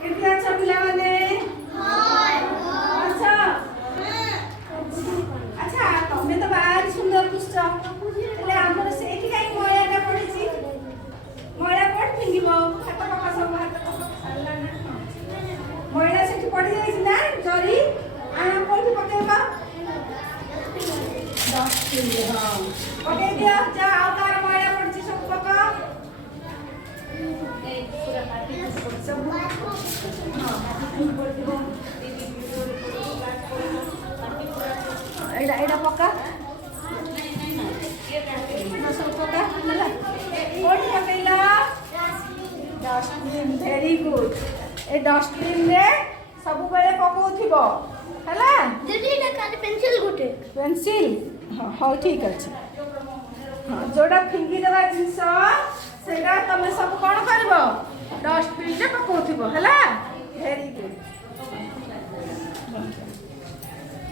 କେମିତି ଅଛ ପିଲାମାନେ? ଆଚ୍ଛା ଆଚ୍ଛା ତମେ ତ ଭାରି ସୁନ୍ଦର ଦୁଷ୍ଟ ହେଲେ ଆମର ସେଇଠି କାହିଁ ମଇଳାଟା ପଡ଼ିଛି? ମଇଳା କୋଉଠି ଫିଙ୍ଗିବ? ହାତ ପକା ସବୁ ହାତ ପକା ସାରିଲା ନା ମଇଳା ସେଠି ପଡ଼ିଯାଇଛି ନା ଜରି ଆଣ କୋଉଠି ପକେଇବ? ଡଷ୍ଟବିନରେ ହଁ ପକେଇ ଦିଅ ଯା ଆଉ କାହାର ମଇଳା ପଡ଼ିଛି ସବୁ ପକା ସବୁ ଏଇଟା ଏଇଟା ପକା ସବୁ ପକା ହେଲା କୋଉଠି ପକେଇଲ? ଡଷ୍ଟବିନ୍ ଭେରି ଗୁଡ୍ ଏ ଡଷ୍ଟବିନରେ ସବୁବେଳେ ପକଉଥିବ ହେଲା ପେନ୍ସିଲ୍ ହଁ ହଉ ଠିକ୍ ଅଛି ହଁ ଯୋଉଟା ଫିଙ୍ଗିଦେବା ଜିନିଷ ସେଇଟା ତମେ ସବୁ କ'ଣ କରିବ? ଡଷ୍ଟବିନରେ ପକଉଥିବ ହେଲା